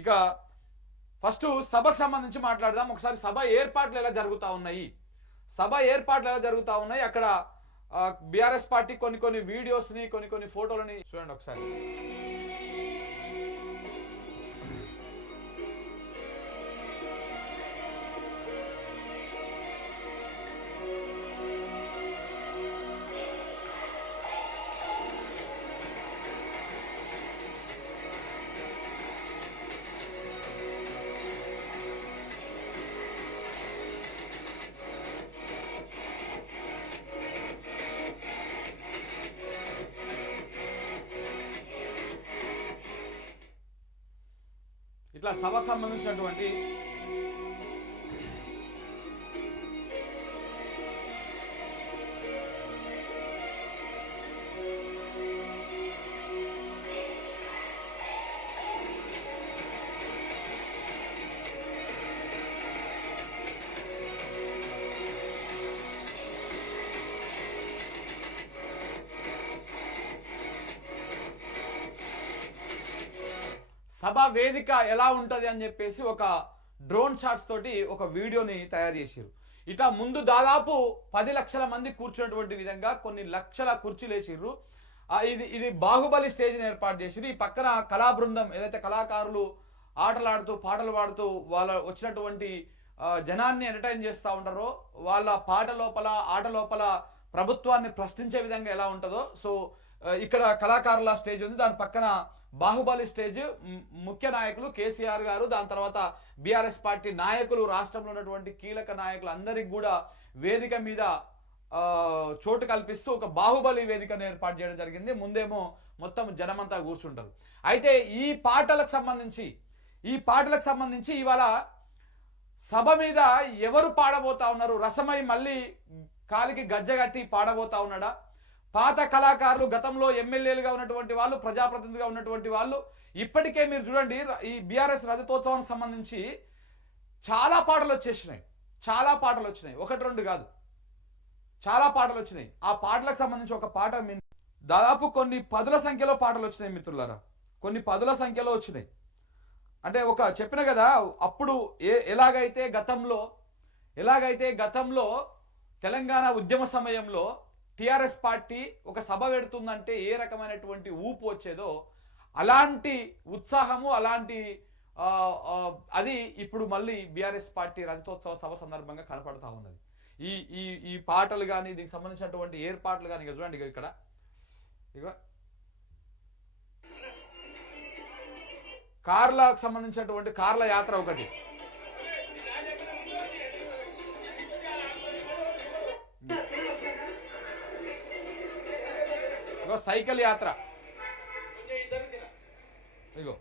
ఇక ఫస్ట్ సభకు సంబంధించి మాట్లాడదాం. ఒకసారి సభ ఏర్పాట్లు ఎలా జరుగుతూ ఉన్నాయి, అక్కడ బీఆర్ఎస్ పార్టీ కొన్ని వీడియోస్ని కొన్ని ఫోటోలని చూడండి ఒకసారి. ఇట్లా సభకు సంబంధించినటువంటి సభా వేదిక ఎలా ఉంటుంది అని చెప్పేసి ఒక డ్రోన్ షాట్స్ తోటి ఒక వీడియోని తయారు చేశారు. ఇట్లా ముందు దాదాపు 10 లక్షల మంది కూర్చున్నటువంటి విధంగా కొన్ని లక్షల కుర్చీలు వేసిర్రు. ఇది బాహుబలి స్టేజ్ని ఏర్పాటు చేసిర్రు. ఈ పక్కన కళా బృందం ఏదైతే కళాకారులు ఆటలాడుతూ పాటలు పాడుతూ వాళ్ళ వచ్చినటువంటి జనాన్ని ఎంటర్టైన్ చేస్తూ ఉంటారో వాళ్ళ పాట లోపల ఆట లోపల ప్రభుత్వాన్ని ప్రశ్నించే విధంగా ఎలా ఉంటుందో సో ఇక్కడ కళాకారుల స్టేజ్ ఉంది, దాని పక్కన బాహుబలి స్టేజ్, ముఖ్య నాయకులు కేసీఆర్ గారు, దాని తర్వాత బీఆర్ఎస్ పార్టీ నాయకులు, రాష్ట్రంలో ఉన్నటువంటి కీలక నాయకులు అందరికి కూడా వేదిక మీద చోటు కల్పిస్తూ ఒక బాహుబలి వేదికను ఏర్పాటు చేయడం జరిగింది. ముందేమో మొత్తం జనమంతా కూర్చుంటారు. అయితే ఈ పాటలకు సంబంధించి ఇవాళ సభ మీద ఎవరు పాడబోతా ఉన్నారు? రసమై మళ్ళీ కాలికి గజ్జగట్టి పాడబోతా ఉన్నాడా? పాత కళాకారులు, గతంలో ఎమ్మెల్యేలుగా ఉన్నటువంటి వాళ్ళు, ప్రజాప్రతినిధిగా ఉన్నటువంటి వాళ్ళు, ఇప్పటికే మీరు చూడండి ఈ బీఆర్ఎస్ రజతోత్సవానికి సంబంధించి చాలా పాటలు వచ్చినాయి, ఒకటి రెండు కాదు, చాలా పాటలు వచ్చినాయి. ఆ పాటలకు సంబంధించి ఒక పాట దాదాపు కొన్ని 10ల సంఖ్యలో పాటలు వచ్చినాయి మిత్రులారా, కొన్ని 10ల సంఖ్యలో వచ్చినాయి. అంటే ఒక చెప్పిన కదా అప్పుడు ఎలాగైతే గతంలో తెలంగాణ ఉద్యమ సమయంలో టిఆర్ఎస్ పార్టీ ఒక సభ పెడుతుందంటే ఏ రకమైనటువంటి ఊపు వచ్చేదో అలాంటి ఉత్సాహము, అలాంటి అది ఇప్పుడు మళ్ళీ బీఆర్ఎస్ పార్టీ రజతోత్సవ సభ సందర్భంగా కనపడతా ఉన్నది. ఈ పాటలు కానీ దీనికి సంబంధించినటువంటి ఏర్పాట్లు కానీ ఇక చూడండి, ఇక్కడ కార్లకు సంబంధించినటువంటి కార్ల యాత్ర ఒకటి, సైకిల్ యాత్ర, ఇగో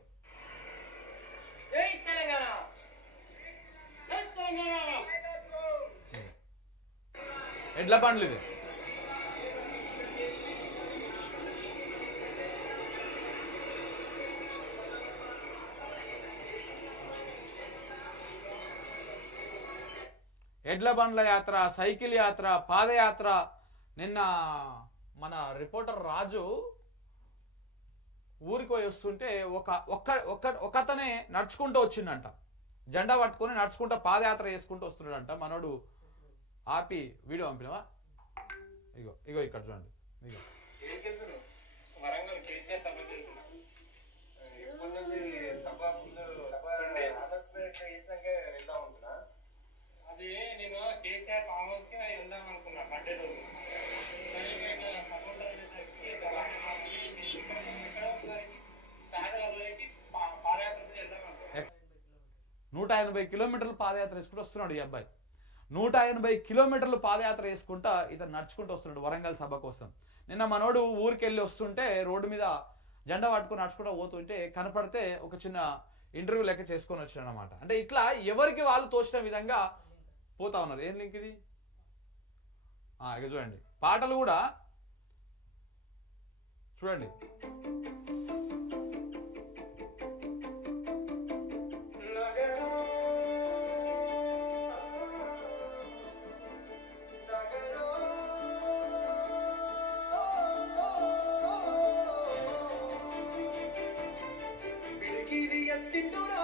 ఎడ్ల బండ్లు, ఇది ఎడ్ల బండ్ల యాత్ర, సైకిల్ యాత్ర, పాదయాత్ర. నిన్న మన రిపోర్టర్ రాజు ఊరికి పోయి వస్తుంటే ఒకతనే నడుచుకుంటూ వచ్చిండంట, జెండా పట్టుకొని నడుచుకుంటూ పాదయాత్ర చేసుకుంటూ వస్తున్నాడంట. మనోడు ఆపి వీడియో పంపినవా? ఇగో ఇక్కడ చూడండి, అది నేను కేసీఆర్ ఫామ్ హౌస్ కి వెళ్దాం అనుకున్నా బర్త్డే రోజు. 180 కిలోమీటర్లు పాదయాత్ర వేసుకుంటూ వస్తున్నాడు ఈ అబ్బాయి. 180 కిలోమీటర్లు పాదయాత్ర వేసుకుంటా ఇతను నడుచుకుంటూ వస్తున్నాడు వరంగల్ సభ కోసం. నిన్న మనోడు ఊరికి వెళ్ళి వస్తుంటే రోడ్డు మీద జెండా పట్టుకుని నడుచుకుంటూ పోతుంటే కనపడితే ఒక చిన్న ఇంటర్వ్యూ లెక్క చేసుకొని వచ్చాడు అనమాట. అంటే ఇట్లా ఎవరికి వాళ్ళు తోచిన విధంగా పోతా ఉన్నారు. ఏం లింక్ ఇది? ఇక చూడండి, పాటలు కూడా చూడండి. ಕಿರಿಯತ್ತಿಂಡುರಾ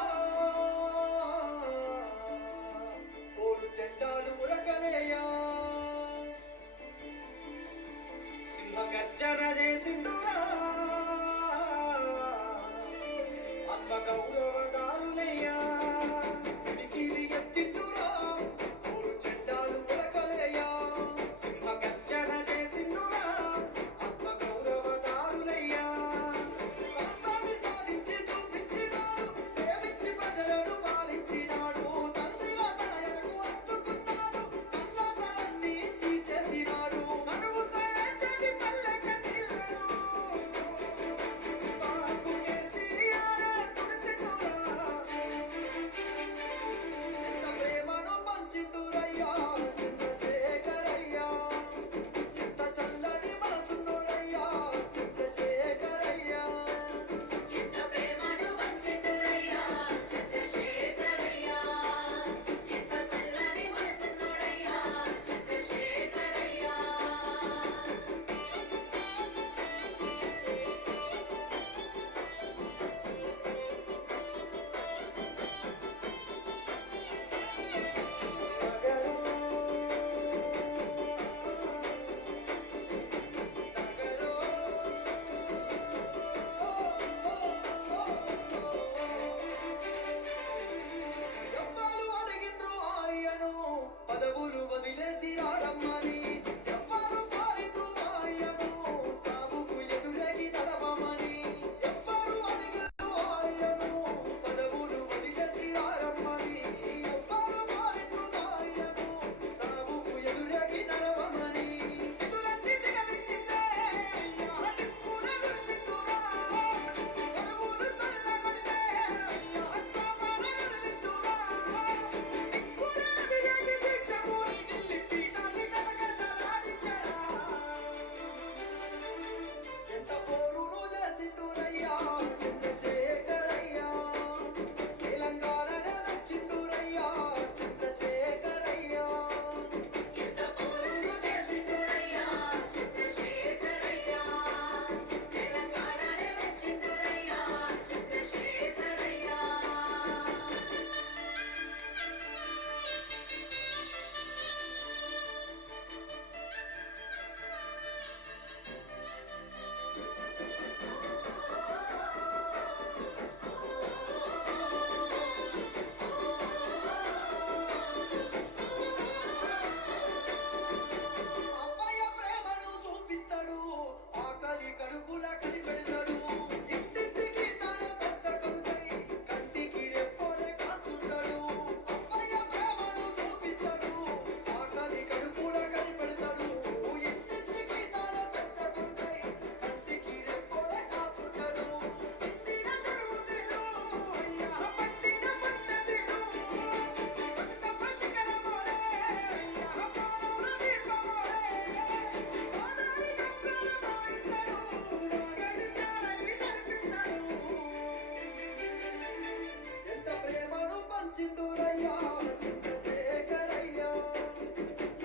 మార్చిండురయ్యా చంద్రశేఖరయ్యా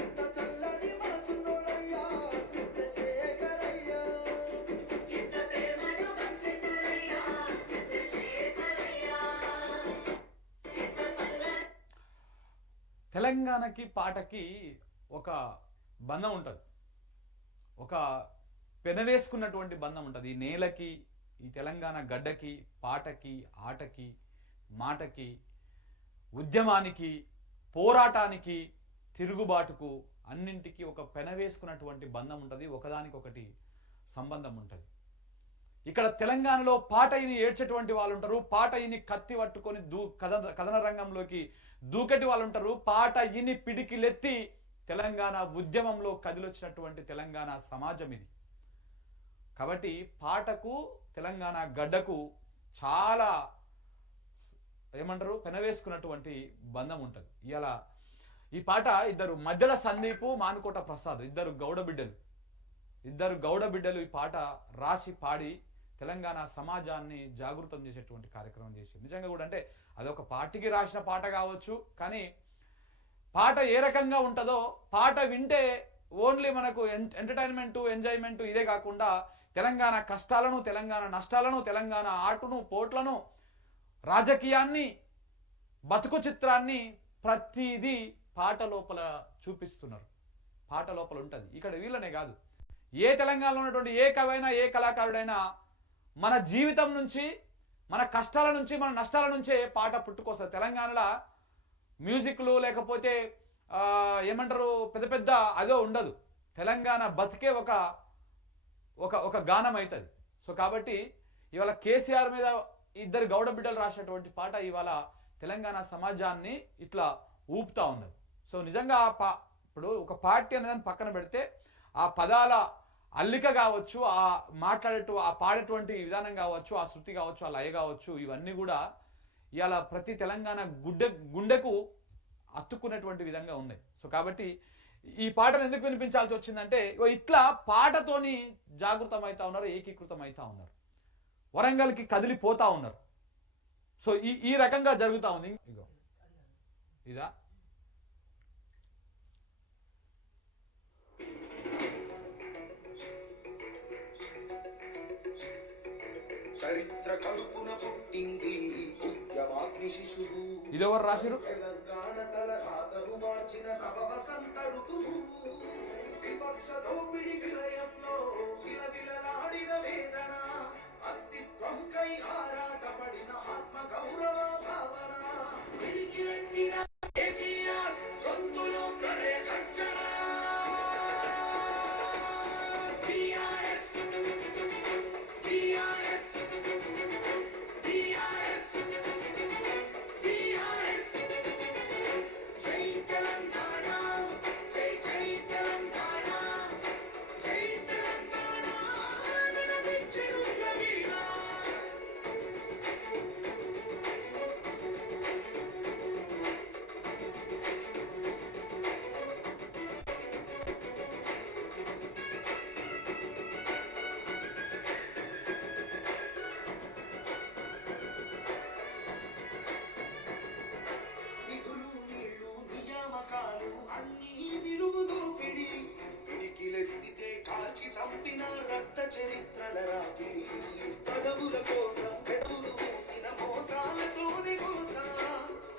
ఇంత చల్లని మనసున్నోడయ్యా చంద్రశేఖరయ్యా ఇంత ప్రేమను పంచిండురయ్యా చంద్రశేఖరయ్యా ఇంత చల్లని. తెలంగాణకి పాటకి ఒక బంధం ఉంటుంది, ఒక పెనవేసుకున్నటువంటి బంధం ఉంటుంది. ఈ నేలకి, ఈ తెలంగాణ గడ్డకి, పాటకి, ఆటకి, మాటకి, ఉద్యమానికి, పోరాటానికి, తిరుగుబాటుకు అన్నింటికి ఒక పెనవేసుకున్నటువంటి బంధం ఉంటుంది, ఒకదానికొకటి సంబంధం ఉంటుంది. ఇక్కడ తెలంగాణలో పాట ఇని ఏడ్చేటువంటి వాళ్ళు ఉంటారు, పాట ఇని కత్తి పట్టుకొని కథన రంగంలోకి దూకటి వాళ్ళు ఉంటారు, పాట ఇని పిడికిలెత్తి తెలంగాణ ఉద్యమంలో కదిలొచ్చినటువంటి తెలంగాణ సమాజం ఇది. కాబట్టి పాటకు, తెలంగాణ గడ్డకు చాలా ఏమంటారు పెనవేసుకున్నటువంటి బంధం ఉంటుంది. ఇలా ఈ పాట ఇద్దరు మధ్యల సందీపు, మానుకోట ప్రసాద్, ఇద్దరు గౌడ బిడ్డలు ఈ పాట రాసి పాడి తెలంగాణ సమాజాన్ని జాగృతం చేసేటువంటి కార్యక్రమం చేసి, నిజంగా కూడా అంటే అదొక పార్టీకి రాసిన పాట కావచ్చు, కానీ పాట ఏ రకంగా ఉంటుందో, పాట వింటే ఓన్లీ మనకు ఎంటర్టైన్మెంట్, ఎంజాయ్మెంట్ ఇదే కాకుండా తెలంగాణ కష్టాలను, తెలంగాణ నష్టాలను, తెలంగాణ ఆటను, పోట్లను, రాజకీయాన్ని, బతుకు చిత్రాన్ని ప్రతిదీ పాట లోపల చూపిస్తున్నారు. పాట లోపల ఉంటుంది. ఇక్కడ వీళ్ళనే కాదు, ఏ తెలంగాణలో ఉన్నటువంటి ఏ కవైనా, ఏ కళాకారుడైనా మన జీవితం నుంచి, మన కష్టాల నుంచి, మన నష్టాల నుంచే పాట పుట్టుకొస్తుంది. తెలంగాణలో మ్యూజిక్లు లేకపోతే ఏమంటారు పెద్ద పెద్ద అదో ఉండదు. తెలంగాణ బతికే ఒక గానం అవుతుంది. సో కాబట్టి ఇవాళ కేసీఆర్ మీద ఇద్దరు గౌడ బిడ్డలు రాసినటువంటి పాట ఇవాళ తెలంగాణ సమాజాన్ని ఇట్లా ఊపుతా ఉన్నది. సో నిజంగా ఇప్పుడు ఒక పార్టీ అనేదాన్ని పక్కన పెడితే ఆ పదాల అల్లిక కావచ్చు, ఆ పాడేటువంటి విధానం కావచ్చు, ఆ శృతి కావచ్చు, ఆ లయ కావచ్చు, ఇవన్నీ కూడా ఇవాళ ప్రతి తెలంగాణ గుండెకు అత్తుకున్నటువంటి విధంగా ఉన్నాయి. సో కాబట్టి ఈ పాటను ఎందుకు వినిపించాల్సి వచ్చిందంటే ఇట్లా పాటతోని జాగృతం అవుతా ఉన్నారు, ఏకీకృతం అవుతా ఉన్నారు, వరంగల్కి కదిలిపోతా ఉన్నారు. సో ఈ రకంగా జరుగుతూ ఉంది. ఇగో ఇదా చరిత్ర కడుపున పుట్టింది ఉద్యమాగ్ని శిశువు. ఇదెవరు రాసిరు? తెలంగాణ తల రాతను మార్చిన నవ వసంత ఋతువు. విపక్ష దోపిడి విలయంలో విలవిలలాడిన వేదన, అస్తిత్వంకై ఆరాటపడిన ఆత్మ గౌరవ భావన, పిడికిలెత్తిన కేసీఆర్ గొంతులో ప్రళయ గర్జన. చంపిన రక్త చరిత్రల రాపిడి, పదవుల కోసం పెదవులు మూసిన మోసాలతోనే మోసా,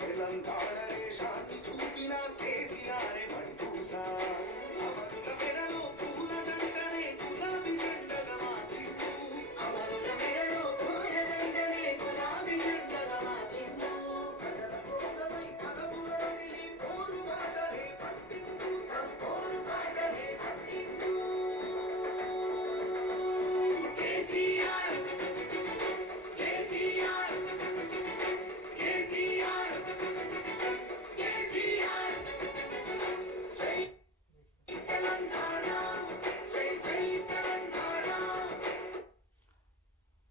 తెలంగాణ దేశాన్ని చూపిన కేసీఆర్ బంధూసా, అమరుల మెడలో పూల దండనే గులాబీ జెండగా మార్చిండు, అమరుల మెడలో పూల దండనే గులాబీ జెండగా మార్చిండు, ప్రజల కోసమై పదవుల వదిలి పోరు బాటనే పట్టిండు, తన పోరు బాటనే పట్టిండు.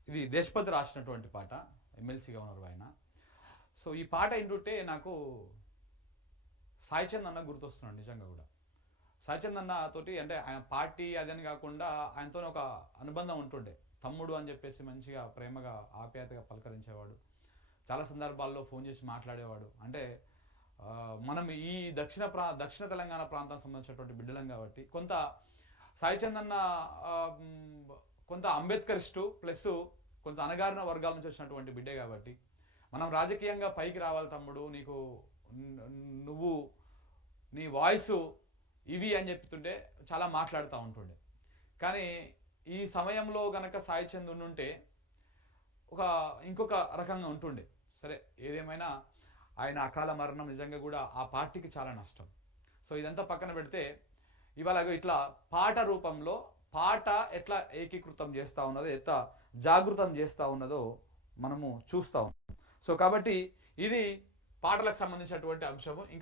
ఇది దేశపతి రాసినటువంటి పాట, ఎమ్మెల్సీగా ఉన్నారు ఆయన. సో ఈ పాట ఏంటంటే నాకు సాయిచంద్ అన్న గుర్తొస్తున్నాడు నిజంగా కూడా. సాయిచంద్ అన్న తోటి అంటే ఆయన పార్టీ అదని కాకుండా ఆయనతో ఒక అనుబంధం ఉంటుండే, తమ్ముడు అని చెప్పేసి మంచిగా ప్రేమగా ఆప్యాయతగా పలకరించేవాడు. చాలా సందర్భాల్లో ఫోన్ చేసి మాట్లాడేవాడు. అంటే మనం ఈ దక్షిణ తెలంగాణ ప్రాంతానికి సంబంధించినటువంటి బిడ్డలం కాబట్టి కొంత సాయి చంద్ కొంత అంబేద్కరిస్టు ప్లస్ కొంత అణగారిన వర్గాల నుంచి వచ్చినటువంటి బిడ్డే కాబట్టి మనం రాజకీయంగా పైకి రావాలి తమ్ముడు, నువ్వు నీ వాయిస్ ఇవి అని చెప్తుంటే చాలా మాట్లాడుతూ ఉంటుండే. కానీ ఈ సమయంలో గనక సాయి చంద్ ఉండుంటే ఇంకొక రకంగా ఉంటుండే. సరే, ఏదేమైనా ఆయన అకాల మరణం నిజంగా కూడా ఆ పార్టీకి చాలా నష్టం. సో ఇదంతా పక్కన పెడితే ఇవాళ ఇట్లా పాట రూపంలో పాట ఎట్లా ఏకీకృతం చేస్తూ ఉన్నదో, ఎట్లా జాగృతం చేస్తూ ఉన్నదో మనము చూస్తూ ఉన్నాం. సో కాబట్టి ఇది పాటలకు సంబంధించినటువంటి అంశము. ఇంకా